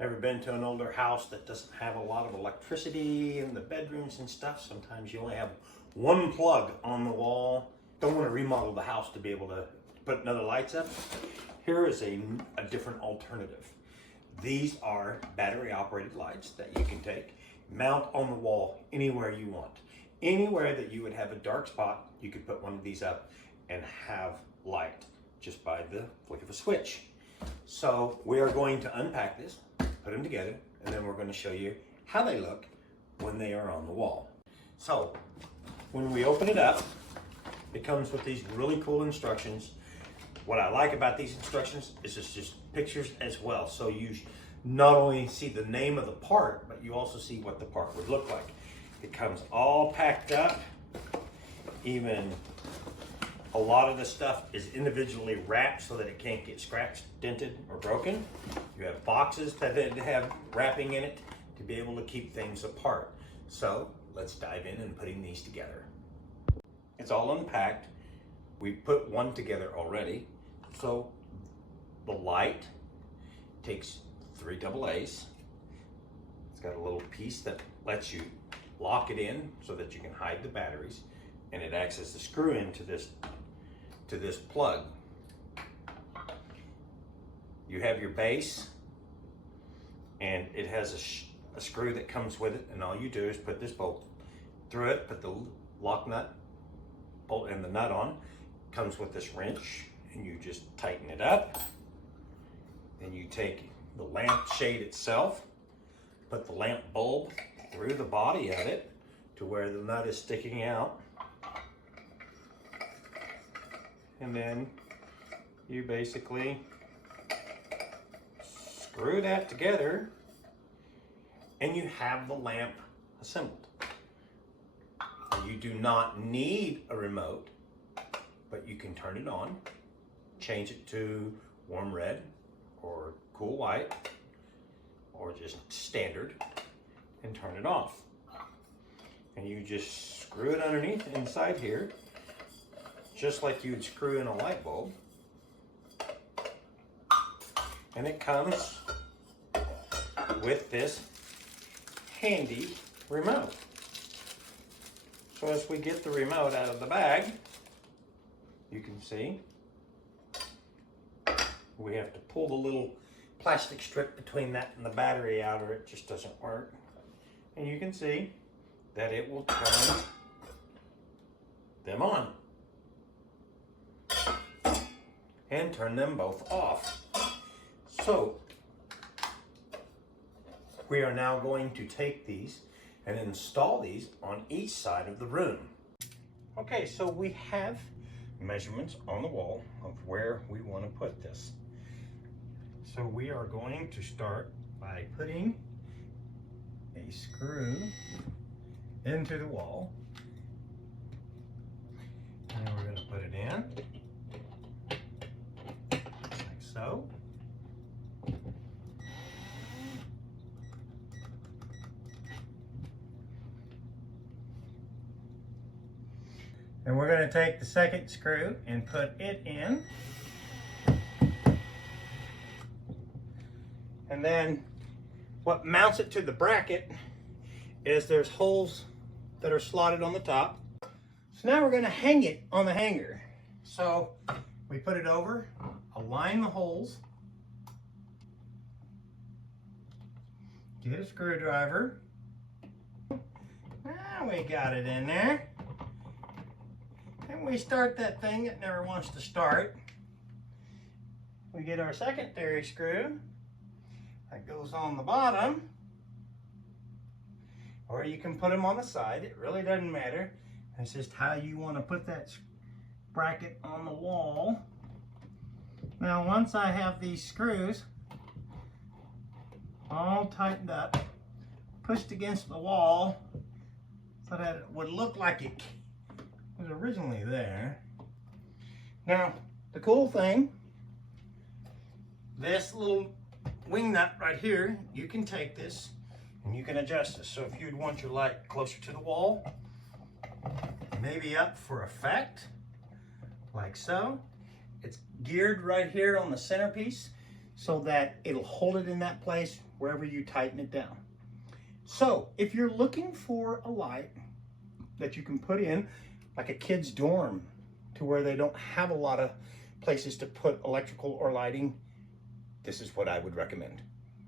Ever been to an older house that doesn't have a lot of electricity in the bedrooms and stuff? Sometimes you only have one plug on the wall. Don't want to remodel the house to be able to put another lights up. Here is a different alternative. These are battery operated lights that you can take, mount on the wall anywhere you want. Anywhere that you would have a dark spot, you could put one of these up and have light just by the flick of a switch. So we are going to unpack this, put them together, and then we're going to show you how they look when they are on the wall. So when we open it up, it comes with these really cool instructions. What I like about these instructions is it's just pictures as well. So you not only see the name of the part, but you also see what the part would look like. It comes all packed up. Even a lot of the stuff is individually wrapped so that it can't get scratched, dented, or broken. You have boxes that have wrapping in it to be able to keep things apart. So let's dive in and putting these together. It's all unpacked. We put one together already. So the light takes 3 AA's. It's got a little piece that lets you lock it in so that you can hide the batteries, and it acts as the screw into this plug. You have your base, and it has a screw that comes with it, and all you do is put this bolt through it, put the lock nut bolt and the nut on. Comes with this wrench, and you just tighten it up. Then you take the lamp shade itself, put the lamp bulb through the body of it to where the nut is sticking out, and then you basically screw that together and you have the lamp assembled. You do not need a remote, but you can turn it on, change it to warm red or cool white or just standard, and turn it off. And you just screw it underneath inside here, just like you would screw in a light bulb. And it comes with this handy remote. So as we get the remote out of the bag, you can see we have to pull the little plastic strip between that and the battery out, or it just doesn't work. And you can see that it will turn them on and turn them both off. So we are now going to take these and install these on each side of the room. Okay, so we have measurements on the wall of where we want to put this. So we are going to start by putting a screw into the wall, and we're going to put it in like so. And we're going to take the second screw and put it in. And then what mounts it to the bracket is there's holes that are slotted on the top. So now we're going to hang it on the hanger. So we put it over, align the holes, get a screwdriver. Now we got it in there. And we start that thing that never wants to start. We get our secondary screw that goes on the bottom, or you can put them on the side. It really doesn't matter. It's just how you want to put that bracket on the wall. Now once I have these screws all tightened up, pushed against the wall so that it would look like it was originally there. Now the cool thing, this little wing nut right here, you can take this and you can adjust this. So if you'd want your light closer to the wall, maybe up for effect, like so. It's geared right here on the centerpiece so that it'll hold it in that place wherever you tighten it down. So if you're looking for a light that you can put in like a kid's dorm to where they don't have a lot of places to put electrical or lighting, this is what I would recommend.